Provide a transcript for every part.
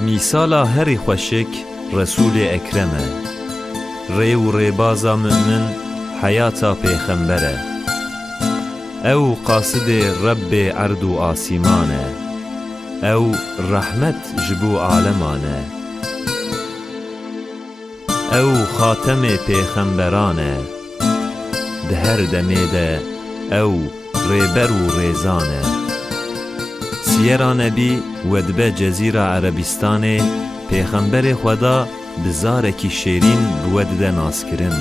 میسالا هری خوشک رسول اکرمه ری و ریبازا مؤمن حیاتا پیغمبره او قاصد رب عرض و آسیمانه او رحمت جبو عالمانه او خاتم پیغمبرانه ده هر دمیده او ریبر و ریزانه سیرا نبی ودبه جزیره عربستانه پیغمبر خدا بزارکی شیرین بودده ناسکرین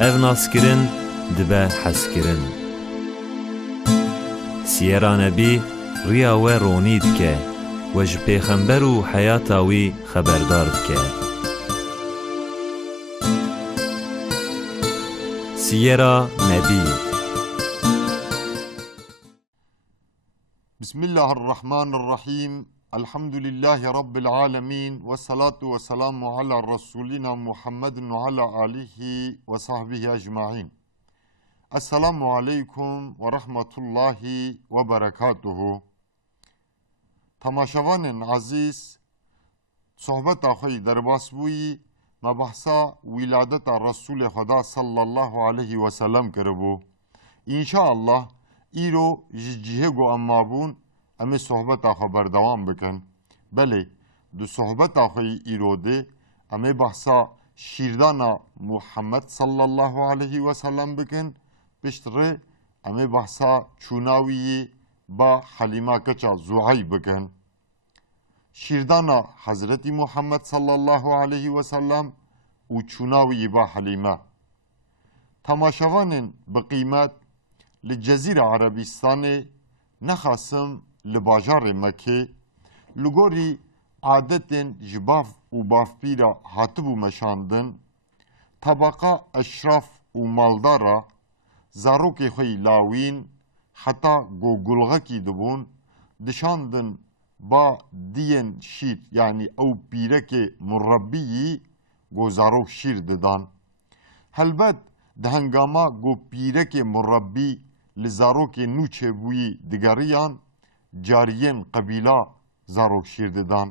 او ناسکرین دبه حسکرین سیرا نبی ریاوه رونید که وج پیغمبر و حیاتاوی خبردار که سیرا نبی بسم الله الرحمن الرحيم الحمد لله رب العالمين والصلاة والسلام على رسولنا محمد وعلى آله وصحبه أجمعين. السلام عليكم ورحمة الله وبركاته. تماشاوان عزيز صحبت أخي درباسبوي مبحثا ولادت رسول خدا صلى الله عليه وسلم کربو. إن شاء الله ایرو جیه گو اما بون امی صحبت آخوا بردوام بکن بله دو صحبت آخوی ایرو ده امی بحثا شیردانا محمد صلی الله علیه و سلم بکن بشتره امی بحثا چوناوی با حلیمه کچا زوعی بکن شیردانا حضرت محمد صلی الله علیه و سلم و چوناوی با حلیمه تماشاوان بقیمت لجزیره عربستان نخاسم لباجار مکه لگوری عادت جباف و بافپیرا هاتبو مشاندن طبقه اشراف و مالدارا زاروک خوی لاوین حتی گوگلغکی دبون دشاندن با دین شیر یعنی او پیرک مربیی گو زاروک شیر ددان هلبت ده هنگاما گو پیرک مربی لزاروک نوچه بوی دگریان جارین قبیله زاروک شیر ددان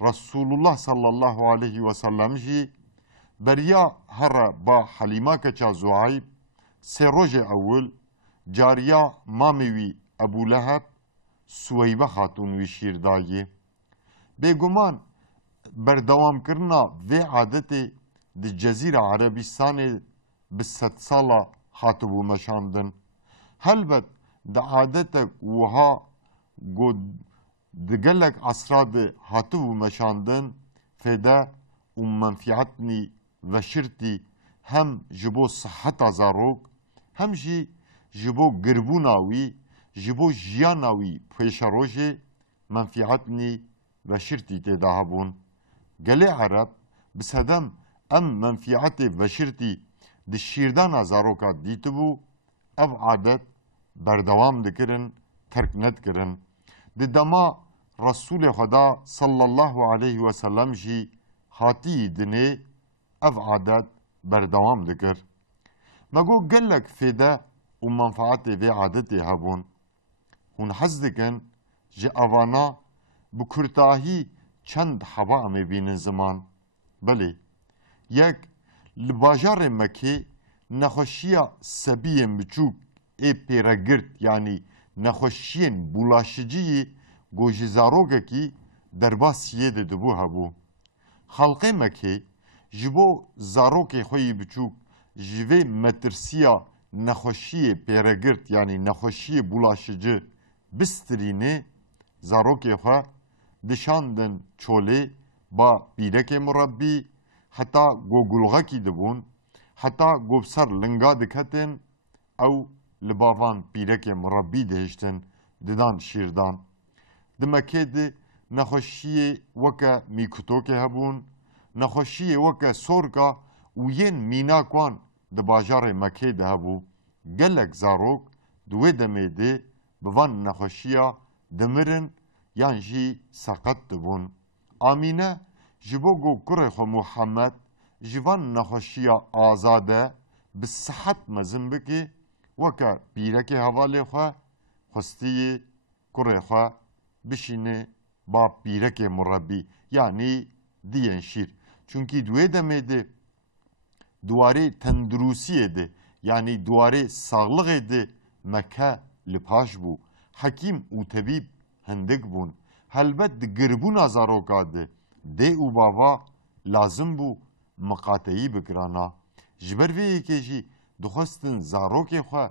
رسول الله صلی الله علیه و سلم جی بریا هر با حلیمه کچا زعیب سه روز اول جاریا ماموی ابو لهب سویبه خاتون وی شیر دایی بگمان بردوام کرنا و عادت ده جزیره عربستان بست سالا خاطبو مشاندن هلبت ده عادتك وها قد دقلك عصراد هاتبو مشاندن فدا ومنفعتني وشرتي هم جبو صحة زاروك هم جي جبو قربوناوي جبو جياناوي فيشاروجي منفعتني وشرتي تداهبون قلي عرب بس هدم ام منفعتي وشرتي ده شیردان زاروکا دیت بو او عادت بردوام دکرن ترک ند کرن ده دما رسول خدا صلی الله علیه و سلم جی خاطی دنه او عادت بردوام دکر مگو گلک فیده و منفعت و عادت هبون هون حز دکن جه اوانا بکرتاهی چند حوا مبین زمان بله یک لباجار مکه نخوشیه سبیه مچوک ای پیرگرد یعنی نخوشیین بولاشجی گوجزاروگه کی درباسیه ده دبو هبو خلق مکه جبو زاروک خوی بچوک جوه مترسیه نخوشیه پیرگرد یعنی نخوشیه بولاشجی بسترینه زاروک خواه دشاندن چوله با بیرک مربی حتی گوگلغکی دبون حتی گوبسر لنگا دکتن او لباوان پیرک مربی دهشتن ددان شیردان دمکه ده نخوشی وکا میکتوکه هبون نخوشی وکا سورکا و ین میناکوان ده باجار مکه ده هبو گلک زاروک دوی دمه ده بوان نخوشیا دمرن یانجی سقط دبون آمینه جبوگو کره خو محمد جوان نخوشیا آزاده بصحت مزن بکی وکا پیرک حواله خو خستی کره خو بشینه با پیرک مربی yani diyen şir. Çünkü duye demedi duvarı tendrusi edi. Yani duvarı sağlık edi. Mekke lipaş bu. Hakim u tebib hendik bun. Helbet girbun azarokadı. De u baba lazım bu makateyi bikrana. Jiber ve yekeji duhastin zaroke xwe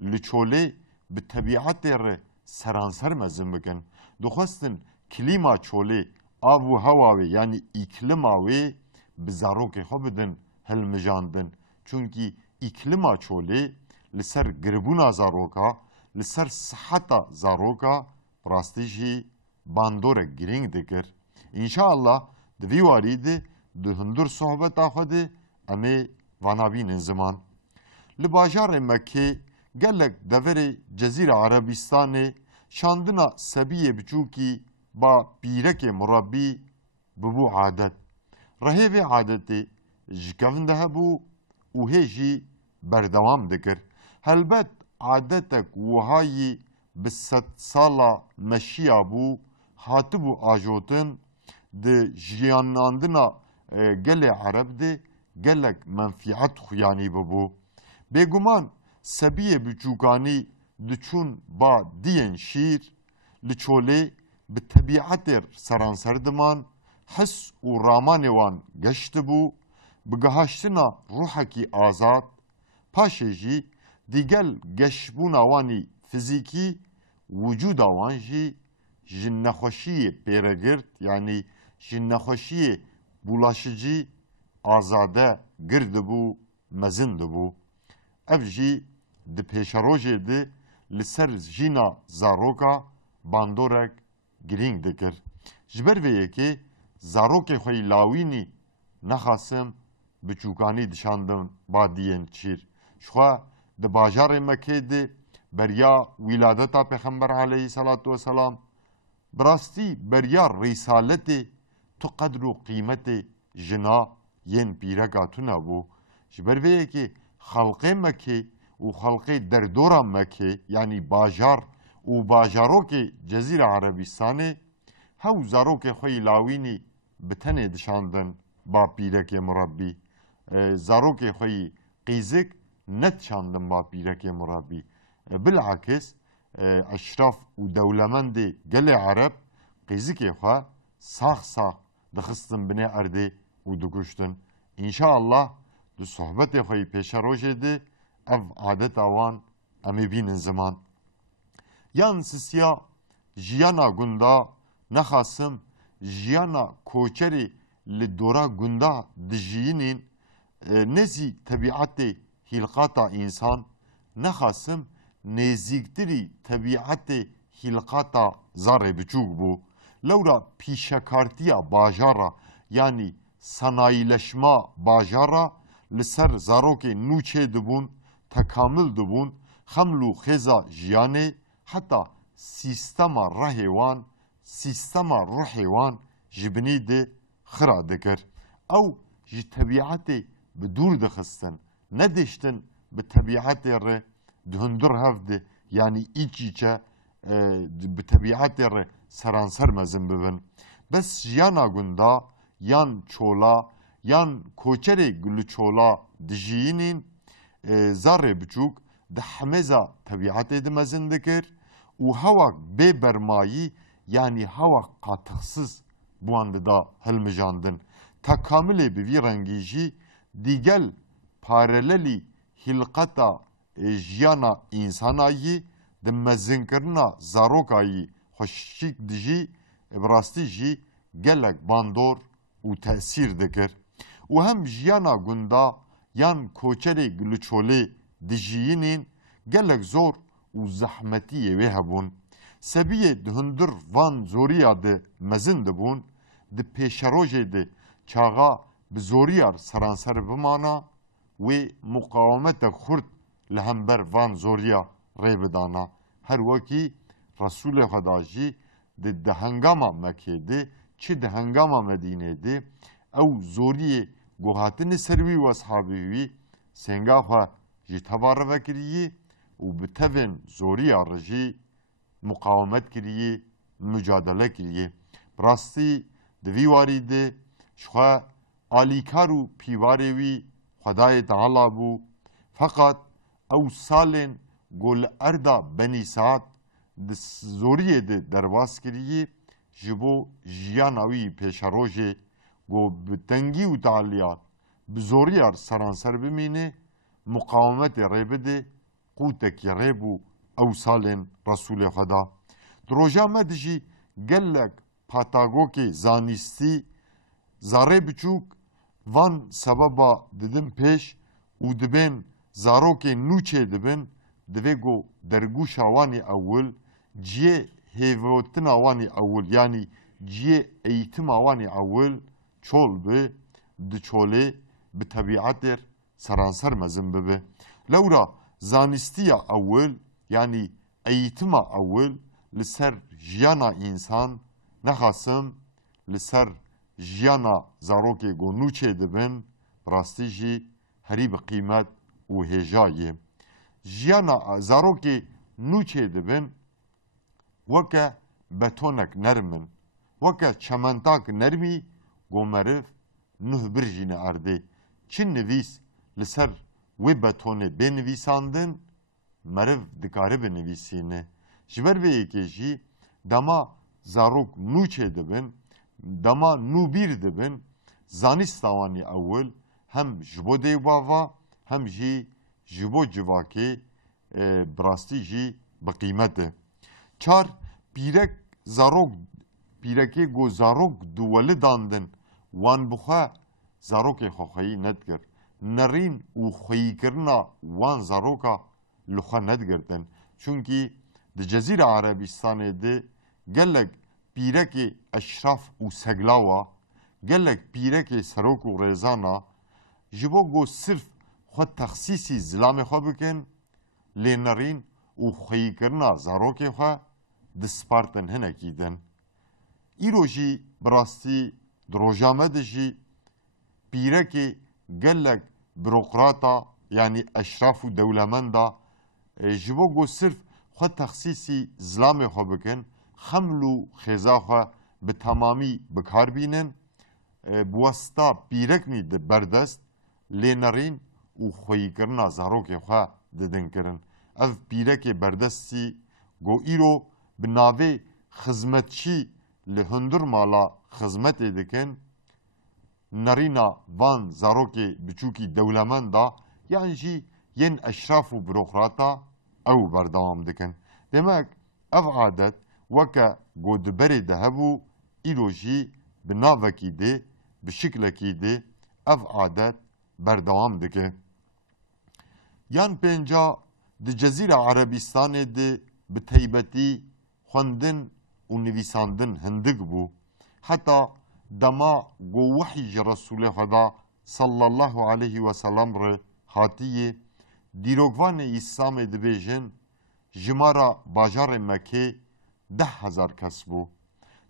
li çole bi tabiatê re seranser mezin bikin. Duhastin klima çole av û hewa wê yani îklima wê bi zarokê xwe bidin hilmijandin. Çünkü îklima çolê li ser girbûna zaroka, li ser siheta zaroka rastî jî bandorek girîng dikir. İnşallah di vî warî de di hundir sohbeta xwe de em ê vanabînin ziman. Li bajarê Mekkê gelek deverê Cezîra Arabistanê şandina sebiyê biçûkî ba pîrekê murabbî bibû adet. Rehêvê adetê ji kevin de hebû û hê jî berdewam dikir. Helbet adetek wihayî bi sed sala meşiya bû hatibû ajotin di jiyanandina gelê Arab de gelek menfiat xuyanî bibû. Bêguman sebiyê biçûkanî diçûn ba diyên şîr li çolê bi tebiatê seranser diman his û ramanê wan geştibû bi gihaştina ruhekî azad paşê jî dîgel geşbûna wanî fizîkî vücuda wan jî ji nexweşiyê pêregirt yani ji nexweşiyê bulaşıcı azade gir dibû mezin dibû. Ev jî di pêşerojê de li ser jîna zaroka bandorek girîng dikir. Ji ber vê yekê zarokê xwe lawînî nexasim biçûkanî dişandin ba diyên çîr. Ji xwe di bajarê Mekkê de beriya wîladeta Pêxember aleyhissalatu vesselam bi rastî beriya rîsaletê tu qedr û qîmetê jina yên pîreka tune bû. Ji ber vê yekê xelqê Mekkê û xelqê derdora Mekkê yani bajar û bajarokê Cezîra Arabistanê hew zarokê xwe lawînî bi tenê dişandin ba pîrekê murabbî. Zarokê xwe qîzik nedişandin ba pîrekê murabbî. Bilakis eşraf û dewlemendê gelê Arab qîzikê xwe sax sax dixistin binê erdê û dikuştin. İnşallah di sohbetê xwe pêşerojê de ev adeta wan em ê bînin ziman. Yan sisiya jiyana gunda nexasim jiyana koçerê li dora gunda dijiyînên nezî tebiatê hîlqata însan nexasim nêzîktirî tebiatê hîlqata zarê biçûk bû. Lewra pîşekartiya bajara yani sanayîleşma bajara li ser zarokê nû çê dibûn, tekamil dibûn, xeml û xêza jiyanê heta sîstema rehê wan, sîstema ruhê wan ji binî de xira dikir. Ew ji tebiatê bi dûr dixistin, nediştin bi tebiatê re di hundir hev de yani îç îçe bi tebiatê re seranser mezin bibin. Bes jiyana gunda yan çola yan koçerê gulu çola dijiyînên zarê biçûk di hemeza tebiatê de mezin dikir û hewak bê bermayî yani hewak qatiqsiz bu anda da hilmijandin. Tekamilê bi vî rengî jî dîgel paralelî hîlqeta jiyana însanayî di mezinkirina zarokayî xweşik dijî bi rastî jî gelek bandor û tesîr dikir. û hem jiyana gunda yan koçerê guluçolê dijiyînên gelek zor û zehmetiyê wê hebûn. Sebiyê di hundir van zoriya de mezin dibûn, di pêşerojê de çaxa bi zoriyar seranser bimana wê muqawemetek xurt li hember van zoriya rê bidana. Her wekî Resulê Xweda jî di hengama Mekkê de çi di hengama Medînê de ew zoriyê guhatinê ser wî û eshabê wî senga xwe jî teva vekiriyê û bi tevên zoriya re jî muqawemet kiriyê, mücadele kiriyê. براستی دوی واری ده شخوا آلیکار و پیواری وی خدای تعالی بو فقط او سالن گل اردا بنی ساعت زوریه ده درواز کریه جبو جیاناوی پیشاروژه گو بتنگی و تعالیات بزوریار سرانسر بمینه مقاومت ریبده قوتك يريبو او سالن رسول خدا دروجا مدجي قالك باتاغوكي زانيستي زاري بچوك وان سببا ددن پیش و دبن زاروكي نوچه دبن دويگو درگوش واني اول جيه هيوتنا واني اول يعني جيه ايتما واني اول چول به دچوله بطبيعتر سرانسر مزن ببه لورا زانستیا اول yani eğitime اول لسر جیانا انسان نخاسم لسر جیانا زاروکی گونوچه دبن براستی جی هری بقیمت و هجایه جیانا زاروکی نوچه دبن وکه بتونک نرمن وکه چمنتاک نرمی گومرف نه برجین ارده چین نویس لسر و بتونه بنویساندن مرف دکاره بنویسینه جبر به یکی جی دما زاروک نوچه دبن دما نو بیر دبن زانستوانی اول هم جبو دیواوا هم جی جبو جواکی براستی جی بقیمته چار پیرک زاروک پیرکی گو زاروک دوله داندن وان بخوا زاروک خوخایی ندگر نرین و خویی کرنا وان زاروکا لخوا ندگردن چونکی د جزیره عربستان ده گلک پیرک اشراف و سگلاوا گلک پیرک سروک و ریزانا جبو گو صرف خود تخصیصی زلام خوا بکن لینرین و خویی کرنا زاروک خوا دسپارتن هنکیدن ایرو جی براستی دروجامه ده جی پیرک گلک بروقراتا yani eşraf u devlemenda jibo go sırf xwe texsîsî zilamê xwe bikin xeml û xêza xwe bi temamî bikar bînin bi wasta pîreknî di berdest lênerîn û xweyîkirina zarokê xwe didin kirin ev pîrekê berdestî go îro bi navê xizmetçî li hundir mala xizmetê dikin نرينا وان زاروكي بچوكي دولمن دا يعني جي ين اشراف و بروقراتا او بردوام دكن دمك اف عادت وكا قودبري دهبو إلو جي بناوكي دي بشكلكي دي اف عادت بردوام دكن يان بينجا دي جزيرة عربستان دي بتيبتي خوندن و نويساندن هندق بو حتى دما گو وحی رسول خدا صلی الله علیه و سلم ر هاتیه دیروگوان اسلام دبیجن جمارا باجار مکه 10,000 کس بو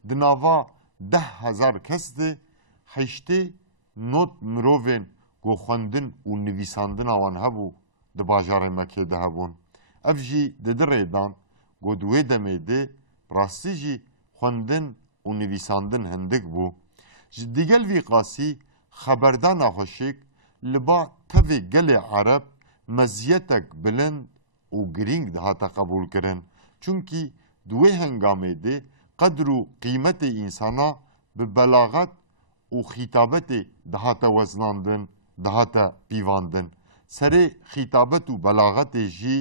دناوا 10,000 کس ده هشته نوت مروین گو خوندن و نویساندن آوان هبو ده باجار مکه ده هبون اف جی ده دریدان گو دوی دمیده راستی جی خوندن و نویساندن هندک بو دیگل وی قاسی خبردان خوشک لبا تفی گل عرب مزیتک بلند و گرینگ ده هاتا قبول کرن چونکی دوی هنگامه ده قدر و قیمت انسانا به بلاغت و خطابت ده هاتا وزناندن ده هاتا پیواندن سر خطابت و بلاغت جی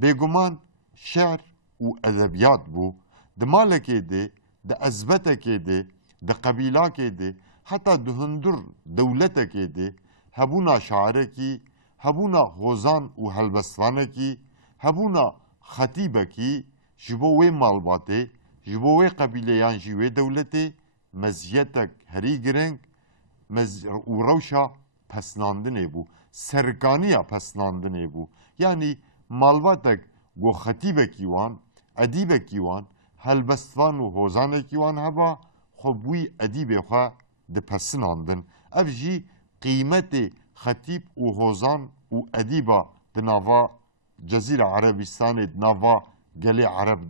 بگمان شعر و ادبیات بو ده مالکه ده ده ازبتکه ده ده قبیلاکه ده حتی ده هندر دولتکه ده هبونا شاعرکی هبونا غوزان و هلبستوانکی هبونا خطیبکی جبوه مالباته جبوه قبیله یان جیوه دولته مزیتک هری گرنگ و روشا پسناندنه بو سرکانیا پسناندنه بو yani malbatek go خطیبکی وان ادیبکی وان هلبستوان و هوزانکی وان هبا خبوی ادیب خوا ده پسناندن اف جی قیمت خطیب و هوزان و ادیبا ده ناوا جزیره عربستان ده ناوا گلی عرب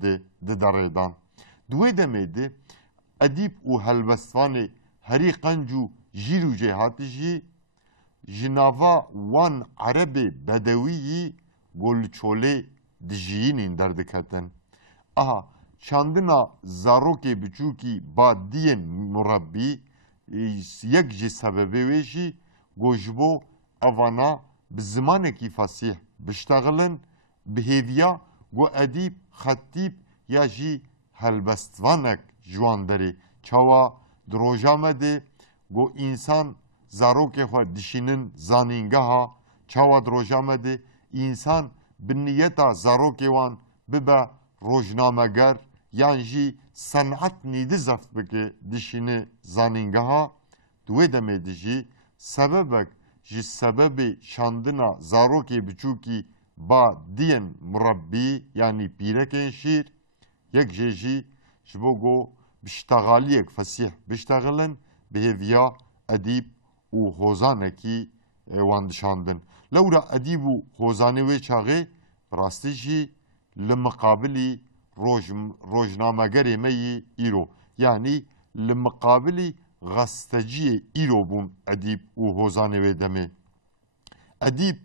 ده داریدان دوی دمیده ادیب و هلبستوان هری قنجو جیرو جهاتی جی جناوا وان عرب بدوی گلچوله دجیینین دردکتن. آها چاندنا زاروک بچوکی با دین مربی یک جی سببه ویجی گوجبو اوانا بزمانه کی فصیح بشتغلن بهیویا و ادیب خطیب یا جی هلبستوانک جواندری چاوا دروجامده گو انسان زاروک خو دشینن زانینگه ها چاوا دروجامده انسان بنیتا زاروک وان ببا روجنامه‌گر یان جی صنعت نیدی زفت بکه دشینه زانینگه ها دوی دمه جی سببک جی سبب شاندنا زاروکی بچوکی با دین مربی یعنی پیرکن شیر یک جی شبو گو بشتغالیک فسیح بشتغلن بهویا ادیب و خوزانکی واندشاندن لورا ادیب و خوزانه و چاقه راستی جی لمقابلی روجنامه‌گر می ایرو یعنی لمقابلی غستجی ایرو بون ادیب و هوزانه و دمه ادیب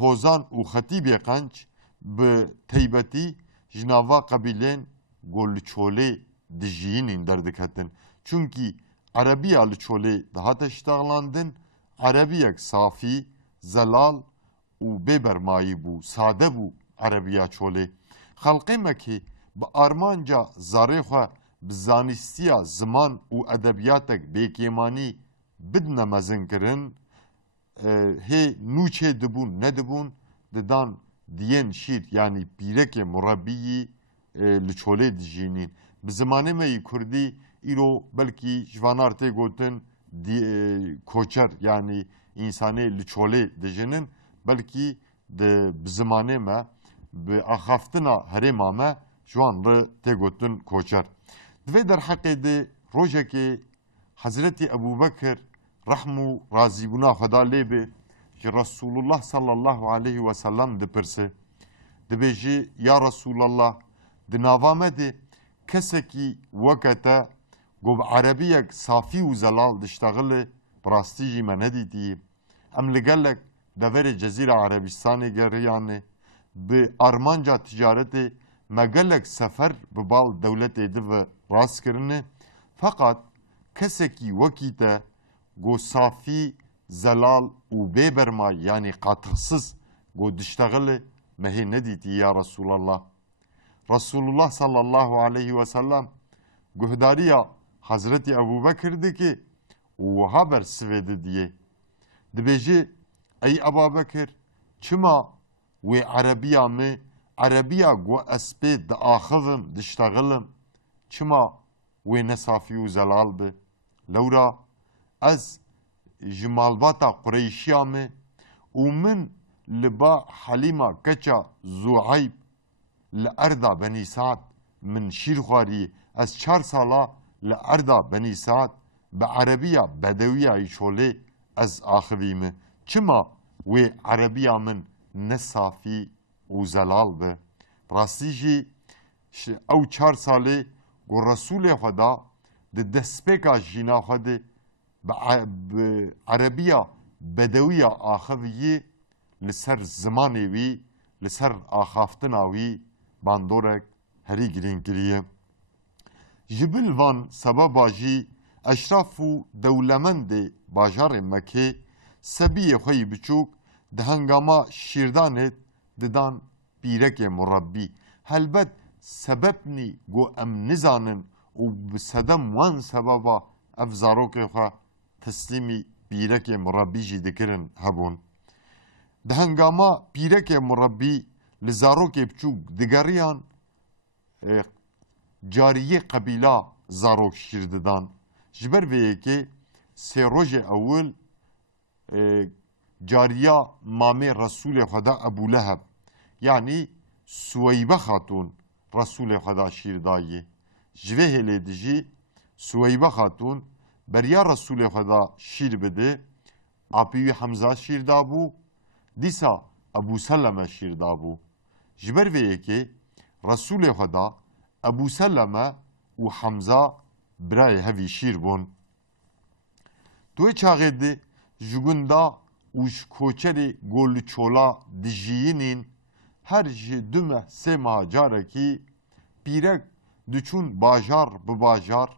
هوزان و خطیب قنچ به تیبتی جناوا قبیلین گلچوله دجیینین دردکتن چونکی عربی لچوله daha تشتغلاندن عربی یک صافی زلال و ببرمایی بو ساده بو عربیا چوله خلقی مکی با آرمانجا زاره خواه بزانستیا زمان و ادبیاتک بیکیمانی بدنا مزن کرن هی نوچه دبون ندبون ددان دیین شیر yani بیرک مربیی لچوله دجینین بزمانه می کردی ایرو بلکی جوانار ته گوتن کوچر yani insanı لچوله دجینن بلکی de بزمانه ما به اخافتنا هرما ما جوان را تگوتن کوچر دوی در حق ده روژه که حضرت ابو بکر رحم و رازی بنا خدا لیبه که رسول الله صلی الله علیه و سلم ده پرسه ده بیجی یا رسول الله ده نوامه ده کسی که وقتا گوب عربی یک صافی و زلال دشتغل براستی جی من ندیدی ام لگلک دور جزیره عربستان گریانه به آرمانجا تجارت مگلک سفر به بال دولت ایده و راست کرنه فقط کسی که وکیته گو صافی زلال و ببرما yani قاطقسız گو دشتغل مهی ندیدی یا رسول الله Resulullah sallallahu aleyhi ve sellem guhdariya Hazreti Ebu Bekir'di ki o haber svedi diye. Dibeci ey Ebu Bekir çima ve Arabiya mı Arabiya gu espe de ahıvım diştağılım çima ve nesafi u zelaldı. Levra az jimalbata Kureyşiya mı ومن لبا حليمة كچا زوعيب لأردا بني سعد من شيرخواري از 4 سالا لأردا بني سعد بعربية بدوية يشولي از آخويمه چما و عربية من نصافي وزلال به راستيجي او 4 سالي گو رسول خدا ده دسپيكا جينا خده بعربية بدوية آخوية لسر زماني وي لسر آخافتنا وي باندورك هري گرين كريه جبل وان سبب باجي اشراف دولمند باجار مكه سبي خوي بچوك دهنگاما شيردانت ددان بيرك مربي هلبت سببني گو ام نزانن و بسدم وان سببا افزاروك خوا تسليمي بيرك مربي جي دكرن هبون دهنگاما بيرك مربي لزاروك بچوك دگريان جارية قبيلة زاروك شيرددان جبر ويكي سي روجه اول جارية مامي رسول خدا ابو لهب يعني سويبة خاتون رسول خدا شيردايي جوه هلدجي سويبة خاتون بریا رسول خدا شیر بده آپیوی حمزه شیر دابو دیسا ابو سلمه شیر دابو جبر ویه که رسول خدا ابو سلمه و حمزه برای هەوی شیر بوون. دوێ چاغێ di ji gunda û ji koçerê golçola dijiyînên her ji du meh sê meha carekî pîrek diçûn bajar bi bajar,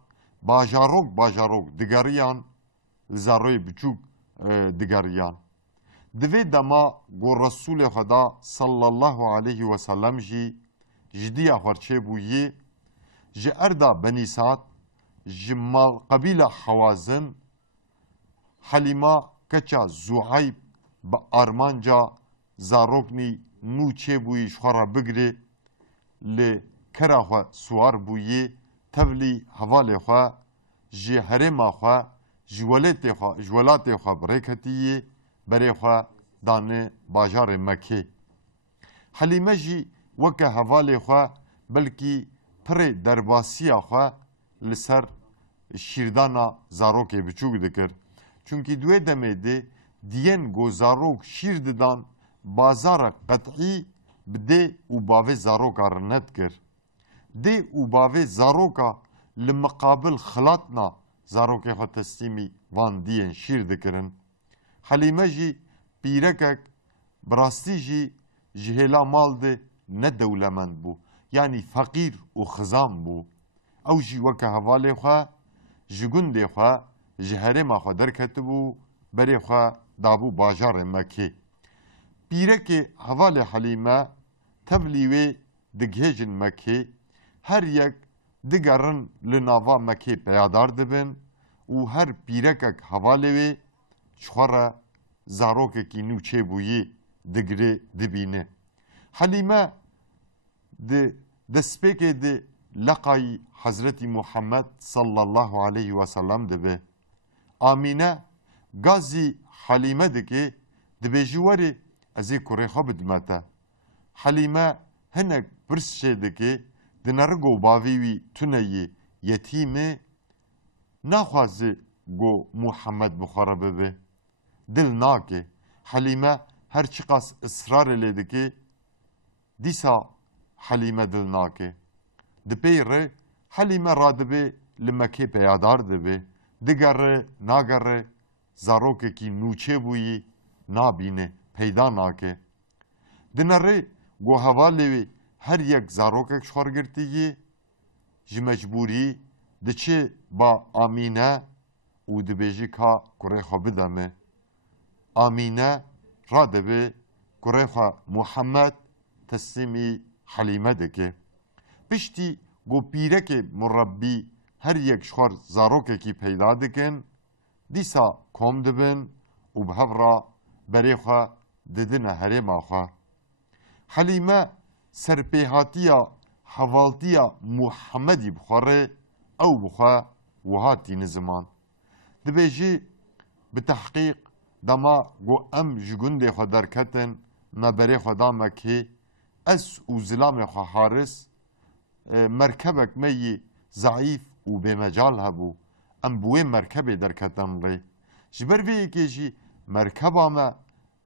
bajarok digeriyan, li zaroyê biçûk digeriyan. Di vê dema got Resûlê Xweda sallallahu aleyhi ve sellem jî ji diya xwerçêbûyê ji erda Benî Sad ji malqebîla Hewazin Helîma keça Zuheyb bi armanca zaroknî nû çêbûyî ji xwe re bigire li kera xwe siwar bûyê tevlî hevalê xwe ji herêma xwe ji welatê xwe birêketiyê berê xwe dane bajarê Mekkê. Helîme jî weke hevalê xwe belkî pirê derbasiya xwe li ser şîrdana zarokê biçûk dikir. Çünkü duê demê de diyên got zarok şîr didan bazara qetî bi dê û bavê zaroka re nedikir. Dê û bavê zaroka li miqabil xilatna zarokê xwe teslîmî van diyên şîr dikirin. Helîme jî pîrekek bi rastî jî ji hêla mal de ne dewlemend bû. Yani feqîr û xizam bû. Ew jî weke hevalê xwe ji gundê xwe ji herêma xwe derketibû berê xwe dabû bajarê Mekkê. Pîrekê hevalê Helîme tevlî wê digihêjin Mekkê her yek digerin li nava Mekkê peyadar dibin û her pîrekek hevalê wê ji xwe re zarokekî nû çêbûyî digire dibîne. Helîme di destpêkê de leqayî Hezretî Muhammed sallallahu aleyhi ve sellem dibe. Amîne gazî Helîme dike dibêjî werê ez ê kurê xwe bidime te. Helîme hinek pirs şê dike di nerigo bavê wî tuneyê yetîmê naxwaze got Muhammed bi xwe re bibe. Dil nake. Helîme her çi qas ısrarê lê dike dîsa Helîme dil nake. Di pey re Helîme radibe li Mekkê peyadar dibe. Digere nagere zarokekî nû çêbûyî nabîne peyda nake. Di nerê got hevalê wê her yek zarokek ji xwe re girtiyê ji mecbûrî diçe ba Amîne û dibêjî ka kurê xwe bide me. Amîne radibe kurê xwe Muhammed teslîmî Helîme dike. Piştî got pîrekê murabbî her yek ji xwe zarokekî peyda dikin, dîsa kom dibin û bi hev re berê xwe didine herêma xwe. Helîme serpêhatiya hevaltiya Muhammedî bi xwe re ew bi xwe wiha tîne ziman. Dibêjî bi tehqîq dema got em ji gundê xwe derketin me berê xwe da Mekkê ez û zilamê xwe Haris merkebek me yê zaîf û bêmecal hebû. Em bi wê merkebê derketin rê. Ji ber vê yekê jî merkeba me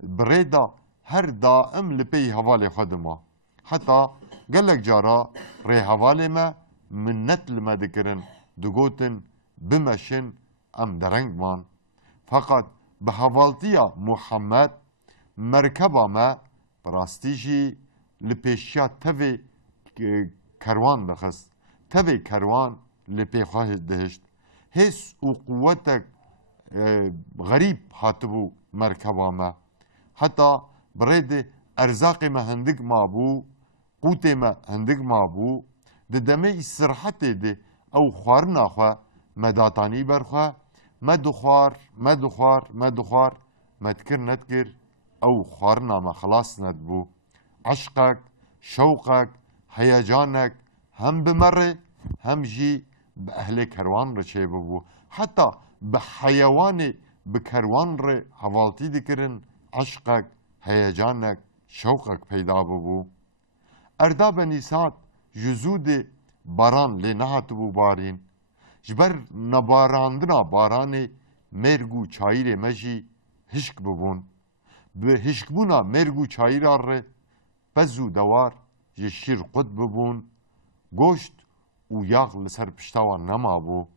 bi rê da her daim li pey hevalê xwe dima. Heta gelek cara rê hevalê me minnet li me dikirin, digotin bimeşin em dereng man. Fakat bi hevaltiya Muhammed merkeba me bi rastî jî li pêşiya tevê kerwan dixist. Tevê kerwan li pê xwe dihişt. Hês û quwetek xerîb hatibû merkeba me. Heta bi rê de erzaqê me hindik mabû, qûtê me hindik mabû, di demê îstirhetê de ew xwarina xwe me datanî ber xwe, me dixwar, me dikir nedikir, ew xwarina me xilas nedibû. Eşqek, şewqek, heyecanek hem bi me re hem jî bi ehlê kerwan re çêbibû. Heta bi heyewanê bi kerwan re hevaltî dikirin, eşqek, heyecanek, şewqek peyda bibû. Erda Benî Sad ji zû de baran lê nehatibû barîn. Ji ber nebarandina baranê mêrg û çayîrê me jî hişk bibûn. Bi hişkbûna mêrg û çayîra re pez û dewar ji şîr qut bibûn, goşt û yağ li ser pişta wan nemabû.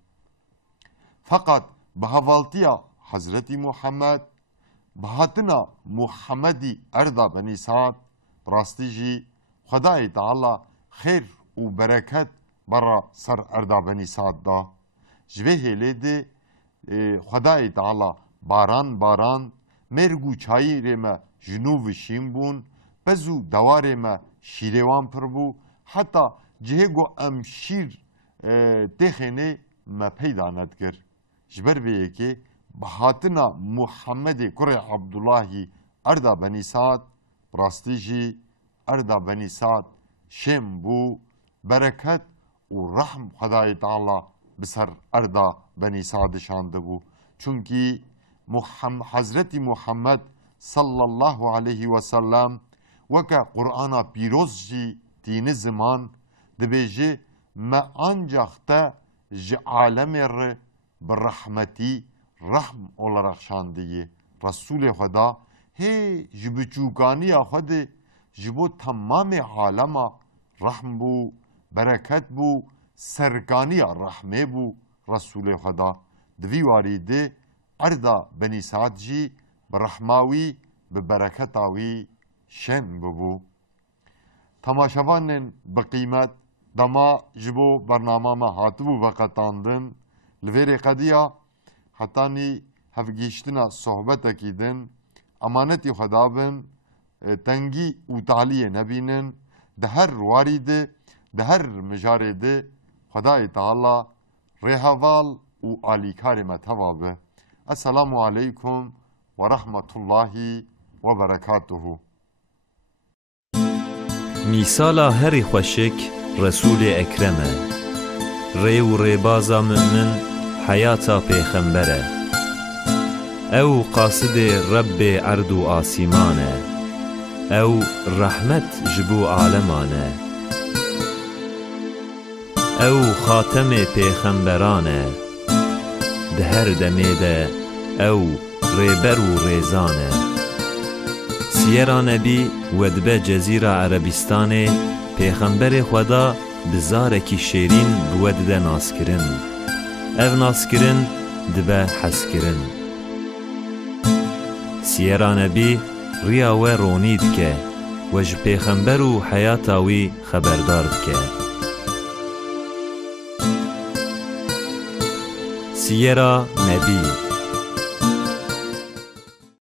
fakat bahavaltiya Hazreti Muhammed bahatına Muhammedi erda beni Sa'd rastî jî Xwedayê Teala xêr û bereket bara ser erda beni Sa'd da. Ji vê hêlê de Xwedayê Teala baran mêrg û çayîrê me ji nû vişîn bûn, pez û dewarê me şîrêwan pir bû, heta cihê got em şîr tê xênê me peyda nedikir. Ji ber vê yekê bahatina Muhammedê kurê Abdullahî erda Benî Sa'd rastî jî erda Benî Sa'd şêm bû, bereket û rehm Xwedayê Teala bi ser erda Benî Sa'dê şandibû. Çünkü Hazreti Muhammed sallallahu aleyhi ve sellem veke Kur'an'a pîroz jî tînî ziman dibêje me ancak te ji alemê re bi rahmetî rahm olarak şandiye. Resulê Xweda hê ji biçûkaniya Xwedê ji bo temamê alema rahm bû, bereket bû, serkaniya rahmê bû Resulê Xweda. Di vî warî de erda Benî Sa'd jî bi rehma wî bi bereketa wî şêm bibû. Temaşevanên bi qîmet dema ji bo bernama me hatibû veqetandin. Li vêrê qediya hetanî hevgîştina sohbetekî din, emanetî Xweda bin, tengî û taliyê nebînin, di her warî de, di her mijarê de Xwedayê Teala rêheval û alîkarê me teva be. Esselamu aleykum ve rahmetullahi ve berekatuhu. Mîsala herî xweşik Resûlê Ekrem e. Rê û rêbaza mümin heyata pêxember e. Ew qasidê Rebbê erd û asîman e. Ew rehmet ji bo aleman e. Ew xatemê pêxemberan e. Di her demê de ew rêber û rêzan e. Siyera Nebî we dibe Cezîra Erebistanê pêxemberê Xweda bi zarekî şêrîn bi we dide naskirin. Ev naskirin dibe heskirin. Siyera Nebî riya we ronî dike we ji pêxember û heyata wî xeberdar dike. Siyera Nebî.